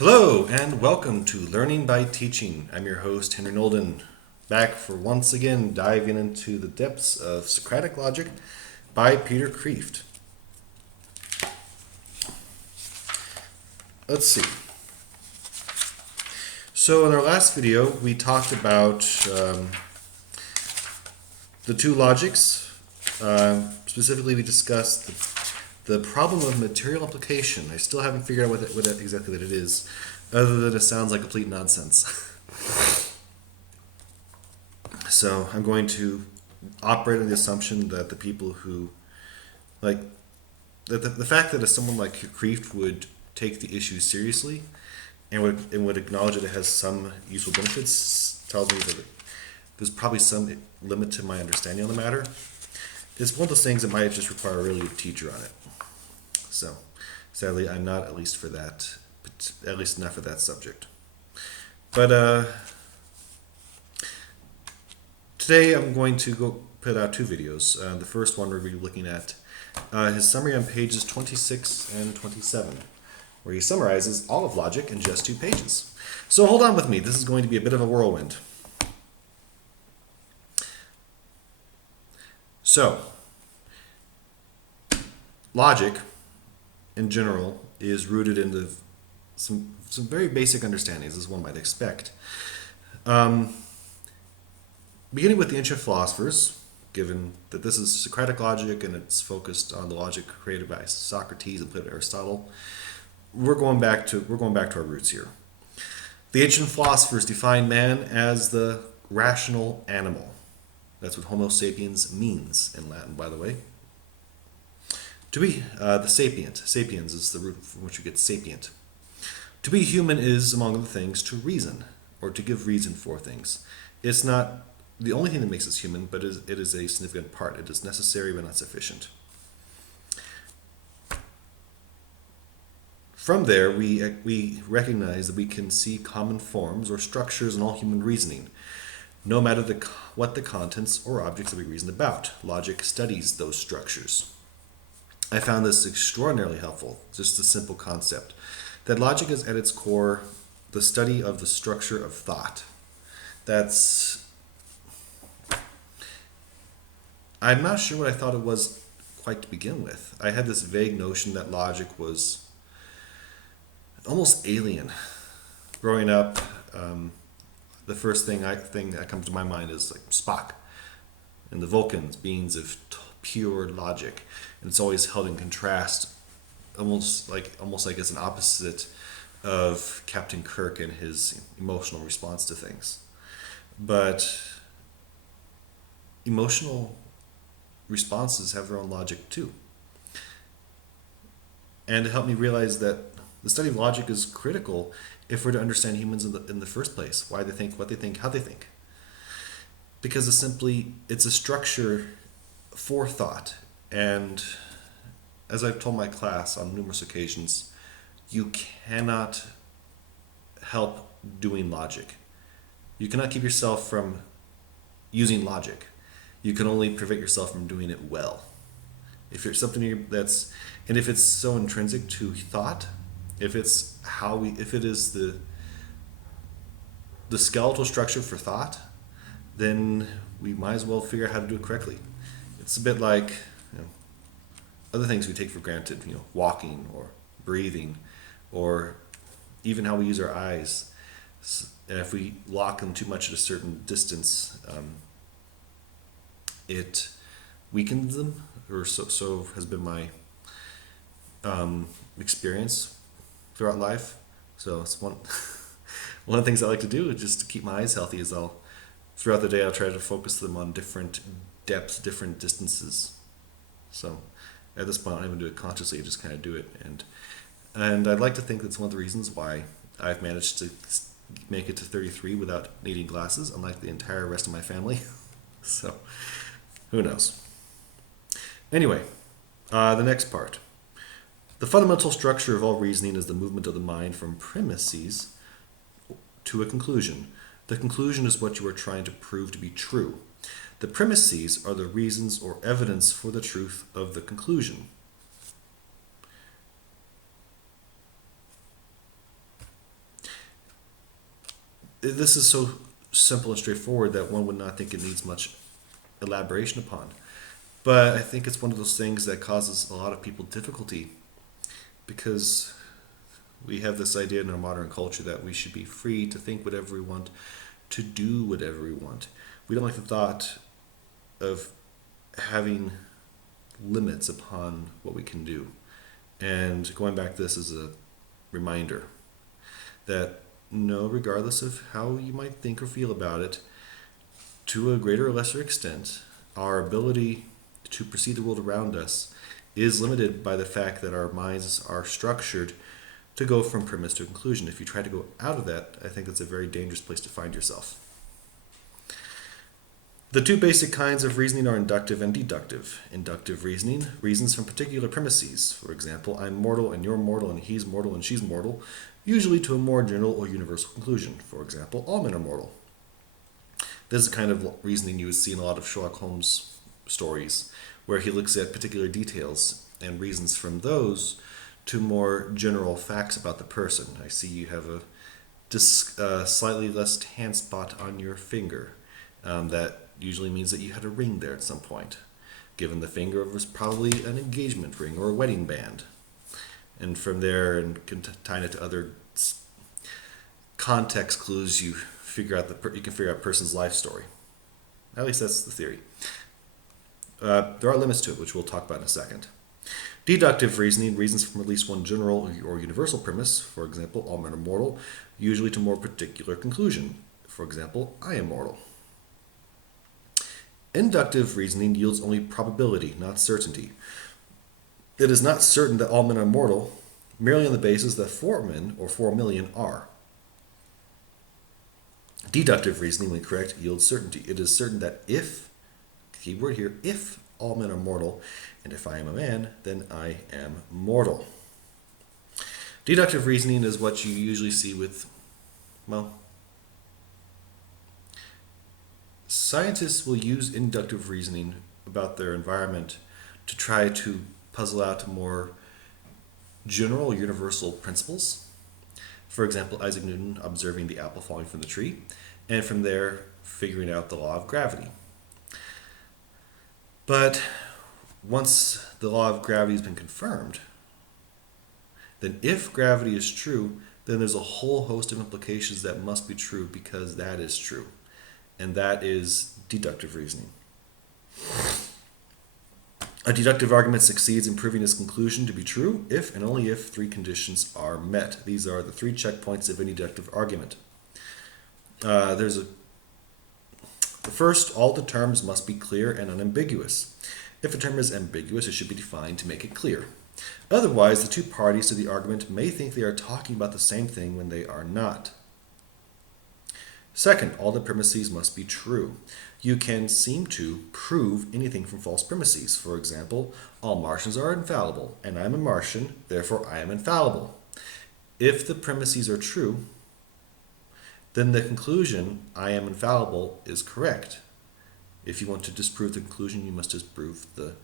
Hello and welcome to Learning by Teaching. I'm your host, Henry Nolden, back for once again diving into the depths of Socratic logic by Peter Kreeft. Let's see. So in our last video, we talked about the two logics. Specifically, we discussed the problem of material implication. I still haven't figured out what exactly it is, other than it sounds like complete nonsense. So I'm going to operate on the assumption that the people who, like, the fact that someone like Kreeft would take the issue seriously and would acknowledge that it has some useful benefits tells me that there's probably some limit to my understanding on the matter. It's one of those things that might just require a really good teacher on it. So, sadly, I'm not at least not for that subject. But today I'm going to go put out two videos. The first one we're going to be looking at his summary on pages 26 and 27, where he summarizes all of logic in just 2 pages. So hold on with me. This is going to be a bit of a whirlwind. So, logic, in general, is rooted in some very basic understandings, as one might expect. Beginning with the ancient philosophers, given that this is Socratic logic and it's focused on the logic created by Socrates and Aristotle, we're going back to our roots here. The ancient philosophers defined man as the rational animal. That's what Homo sapiens means in Latin, by the way. To be the sapient. Sapiens is the root from which we get sapient. To be human is, among other things, to reason, or to give reason for things. It's not the only thing that makes us human, but it is a significant part. It is necessary but not sufficient. From there, we recognize that we can see common forms or structures in all human reasoning, no matter what the contents or objects that we reason about. Logic studies those structures. I found this extraordinarily helpful, just a simple concept, that logic is at its core the study of the structure of thought. I'm not sure what I thought it was quite to begin with. I had this vague notion that logic was almost alien. Growing up, the first thing that comes to my mind is like Spock and the Vulcans, beings of pure logic, and it's always held in contrast, almost like it's an opposite of Captain Kirk and his emotional response to things. But emotional responses have their own logic too. And it helped me realize that the study of logic is critical if we're to understand humans in the first place, why they think, what they think, how they think. Because it's a structure for thought. And as I've told my class on numerous occasions, you cannot help doing logic. You cannot keep yourself from using logic. You can only prevent yourself from doing it well. If it's something and if it's so intrinsic to thought, if it is the skeletal structure for thought, then we might as well figure out how to do it correctly. It's a bit like other things we take for granted, walking or breathing, or even how we use our eyes. And if we lock them too much at a certain distance, it weakens them, or so has been my experience throughout life. So it's one of the things I like to do is just to keep my eyes healthy. Is throughout the day I'll try to focus them on different depths, different distances. So at this point I don't even do it consciously, I just kind of do it, and I'd like to think that's one of the reasons why I've managed to make it to 33 without needing glasses, unlike the entire rest of my family. So who knows. Anyway, the next part. The fundamental structure of all reasoning is the movement of the mind from premises to a conclusion. The conclusion is what you are trying to prove to be true. The premises are the reasons or evidence for the truth of the conclusion. this is so simple and straightforward that one would not think it needs much elaboration upon. But I think it's one of those things that causes a lot of people difficulty because we have this idea in our modern culture that we should be free to think whatever we want, to do whatever we want. We don't like the thought of having limits upon what we can do. And going back to this as a reminder that no, regardless of how you might think or feel about it, to a greater or lesser extent, our ability to perceive the world around us is limited by the fact that our minds are structured to go from premise to conclusion. If you try to go out of that, I think that's a very dangerous place to find yourself. The two basic kinds of reasoning are inductive and deductive. Inductive reasoning reasons from particular premises. For example, I'm mortal and you're mortal and he's mortal and she's mortal, usually to a more general or universal conclusion. For example, all men are mortal. This is the kind of reasoning you would see in a lot of Sherlock Holmes stories, where he looks at particular details and reasons from those to more general facts about the person. I see you have a slightly less tan spot on your finger. That usually means that you had a ring there at some point. Given the finger, it was probably an engagement ring or a wedding band. And from there, and tying it to other context clues, you can figure out a person's life story. At least that's the theory. There are limits to it, which we'll talk about in a second. Deductive reasoning reasons from at least one general or universal premise. For example, all men are mortal, usually to a more particular conclusion. For example, I am mortal. Inductive reasoning yields only probability, not certainty. It is not certain that all men are mortal, merely on the basis that 4 men or 4 million are. Deductive reasoning, when correct, yields certainty. It is certain that if, keyword here, if all men are mortal, and if I am a man, then I am mortal. Deductive reasoning is what you usually see with, well, scientists will use inductive reasoning about their environment to try to puzzle out more general, universal principles. For example, Isaac Newton observing the apple falling from the tree, and from there figuring out the law of gravity. But once the law of gravity has been confirmed, then if gravity is true, then there's a whole host of implications that must be true because that is true. And that is deductive reasoning. A deductive argument succeeds in proving its conclusion to be true if and only if 3 conditions are met. These are the 3 checkpoints of any deductive argument. The first, all the terms must be clear and unambiguous. If a term is ambiguous, it should be defined to make it clear. Otherwise, the 2 parties to the argument may think they are talking about the same thing when they are not. Second, all the premises must be true. You can seem to prove anything from false premises. For example, all Martians are infallible, and I am a Martian, therefore I am infallible. If the premises are true, then the conclusion, I am infallible, is correct. If you want to disprove the conclusion, you must disprove the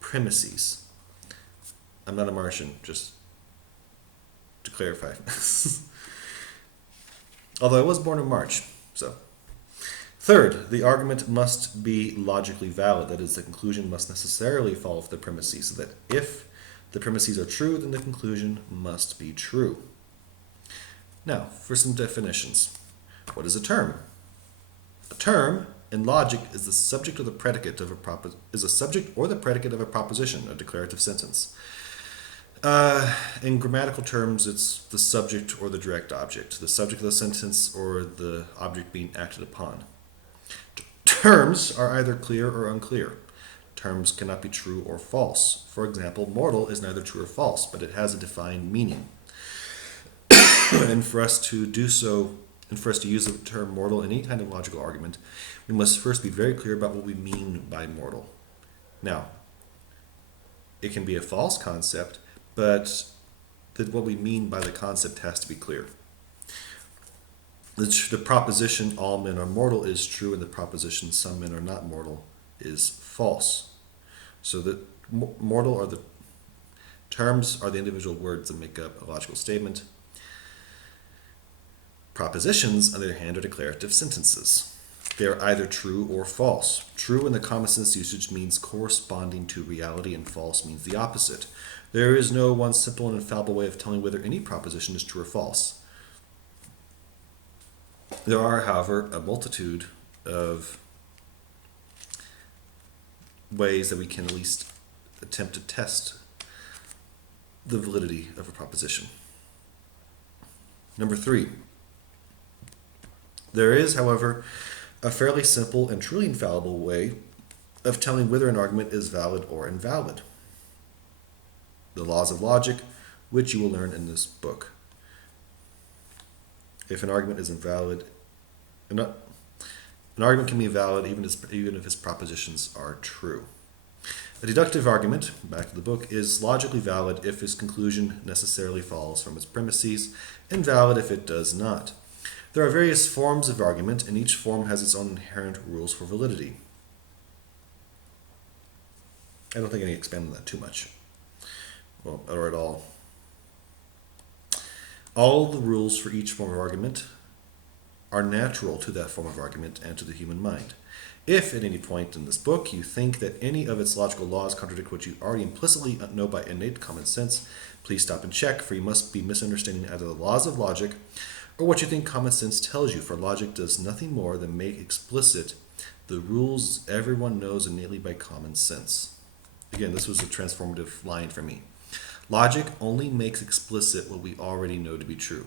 premises. I'm not a Martian, just to clarify. Although I was born in March, so. Third, the argument must be logically valid. That is, the conclusion must necessarily follow the premises, so that if the premises are true, then the conclusion must be true. Now, for some definitions. What is a term? A term in logic is the subject or the predicate of a subject or the predicate of a proposition, a declarative sentence. In grammatical terms, it's the subject or the direct object, the subject of the sentence or the object being acted upon. Terms are either clear or unclear. Terms cannot be true or false. For example, mortal is neither true or false, but it has a defined meaning. And for us to do so, and for us to use the term mortal in any kind of logical argument, we must first be very clear about what we mean by mortal. Now, it can be a false concept, but what we mean by the concept has to be clear. The proposition all men are mortal is true, and the proposition some men are not mortal is false. So the mortal are the terms are the individual words that make up a logical statement. Propositions, on the other hand, are declarative sentences. They are either true or false. True in the common sense usage means corresponding to reality, and false means the opposite. There is no one simple and infallible way of telling whether any proposition is true or false. There are, however, a multitude of ways that we can at least attempt to test the validity of a proposition. Number 3. There is, however, a fairly simple and truly infallible way of telling whether an argument is valid or invalid. The laws of logic, which you will learn in this book. If an argument is invalid, an argument can be valid even if its propositions are true. A deductive argument, back to the book, is logically valid if its conclusion necessarily follows from its premises, and valid if it does not. There are various forms of argument, and each form has its own inherent rules for validity. I don't think I need to expand on that too much, or at all. All the rules for each form of argument are natural to that form of argument and to the human mind. If at any point in this book you think that any of its logical laws contradict what you already implicitly know by innate common sense, please stop and check, for you must be misunderstanding either the laws of logic or what you think common sense tells you, for logic does nothing more than make explicit the rules everyone knows innately by common sense. Again, this was a transformative line for me. Logic only makes explicit what we already know to be true,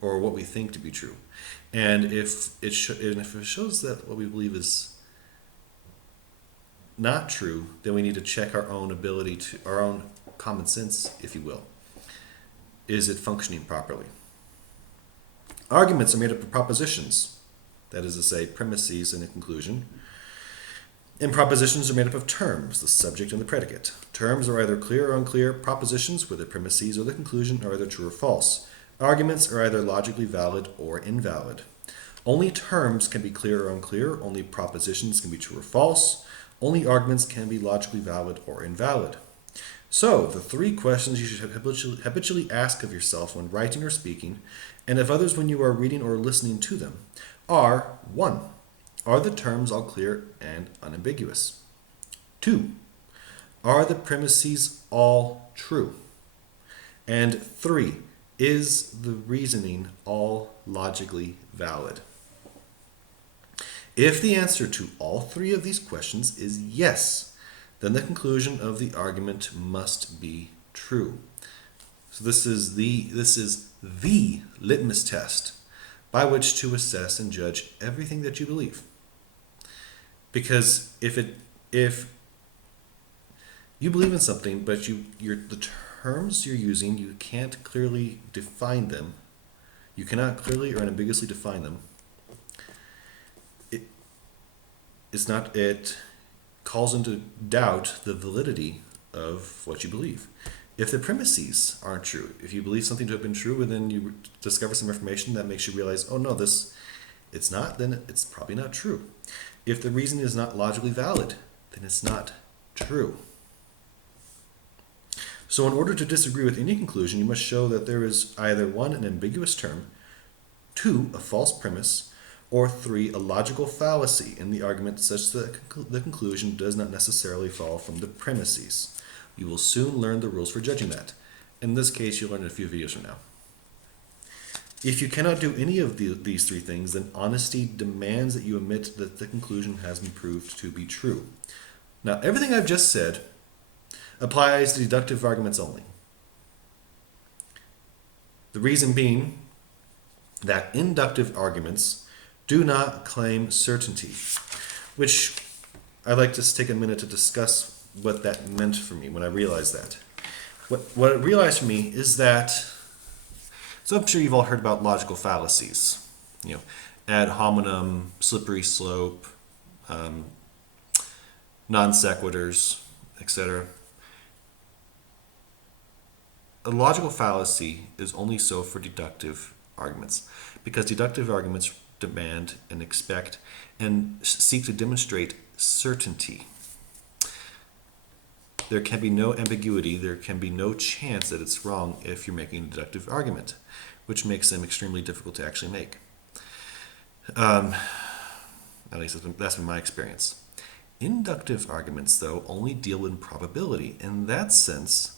or what we think to be true. And if it shows that what we believe is not true, then we need to check our own our own common sense, if you will. Is it functioning properly? Arguments are made up of propositions, that is to say, premises and a conclusion. And propositions are made up of terms, the subject and the predicate. Terms are either clear or unclear. Propositions, where the premises or the conclusion are either true or false. Arguments are either logically valid or invalid. Only terms can be clear or unclear. Only propositions can be true or false. Only arguments can be logically valid or invalid. So, the 3 questions you should habitually ask of yourself when writing or speaking, and of others when you are reading or listening to them, are: 1. Are the terms all clear and unambiguous? 2. Are the premises all true? And 3. Is the reasoning all logically valid? If the answer to all 3 of these questions is yes, then the conclusion of the argument must be true. So this is the litmus test by which to assess and judge everything that you believe. Because if you believe in something, but the terms you're using, you can't clearly define them. You cannot clearly or unambiguously define them. It calls into doubt the validity of what you believe. If the premises aren't true, if you believe something to have been true and then you discover some information that makes you realize, oh no, it's not, then it's probably not true. If the reason is not logically valid, then it's not true. So in order to disagree with any conclusion, you must show that there is either 1, an ambiguous term, 2, a false premise, or 3, a logical fallacy in the argument such that the conclusion does not necessarily follow from the premises. You will soon learn the rules for judging that. In this case, you'll learn in a few videos from now. If you cannot do any of these 3 things, then honesty demands that you admit that the conclusion has been proved to be true. Now, everything I've just said applies to deductive arguments only. The reason being that inductive arguments do not claim certainty, which I'd like to take a minute to discuss what that meant for me when I realized that. What it realized for me is that, so I'm sure you've all heard about logical fallacies, ad hominem, slippery slope, non sequiturs, etc. A logical fallacy is only so for deductive arguments, because deductive arguments demand and expect and seek to demonstrate certainty. there can be no ambiguity, there can be no chance that it's wrong if you're making a deductive argument, which makes them extremely difficult to actually make. At least that's been my experience. Inductive arguments, though, only deal in probability. In that sense,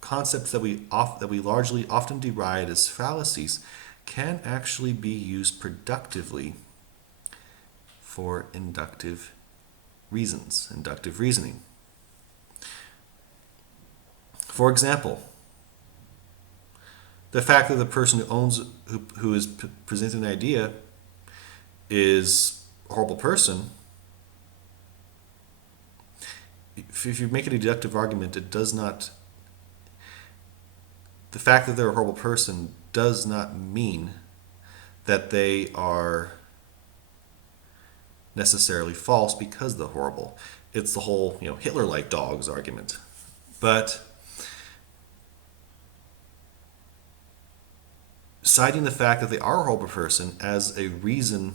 concepts that we largely often deride as fallacies can actually be used productively for inductive reasons, inductive reasoning. For example, the fact that the person who is presenting an idea is a horrible person, if you make it a deductive argument, it does not, the fact that they're a horrible person does not mean that they are necessarily false because they're horrible. It's the whole, Hitler liked dogs argument. But citing the fact that they are a horrible person as a reason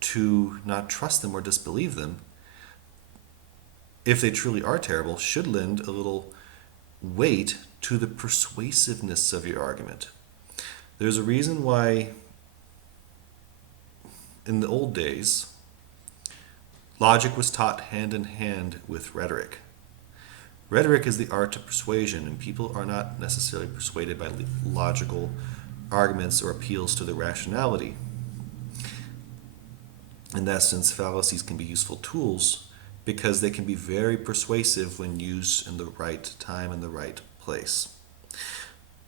to not trust them or disbelieve them, if they truly are terrible, should lend a little weight to the persuasiveness of your argument. There's a reason why in the old days, logic was taught hand in hand with rhetoric. Rhetoric is the art of persuasion, and people are not necessarily persuaded by logical arguments or appeals to their rationality. In that sense, fallacies can be useful tools because they can be very persuasive when used in the right time and the right place.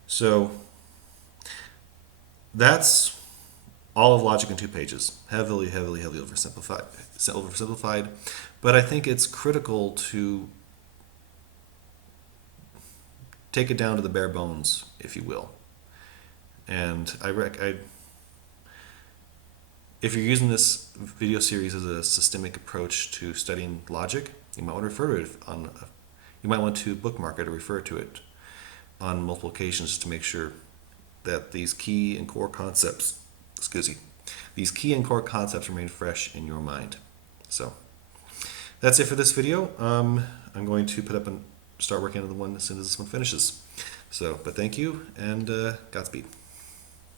So that's all of logic in 2 pages. Heavily oversimplified. But I think it's critical to take it down to the bare bones, if you will. And if you're using this video series as a systemic approach to studying logic, you might want to refer to it you might want to bookmark it or refer to it on multiple occasions to make sure that these key and core concepts, remain fresh in your mind. So that's it for this video. I'm going to put up and start working on the one as soon as this one finishes. But thank you, and Godspeed.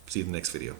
See you in the next video.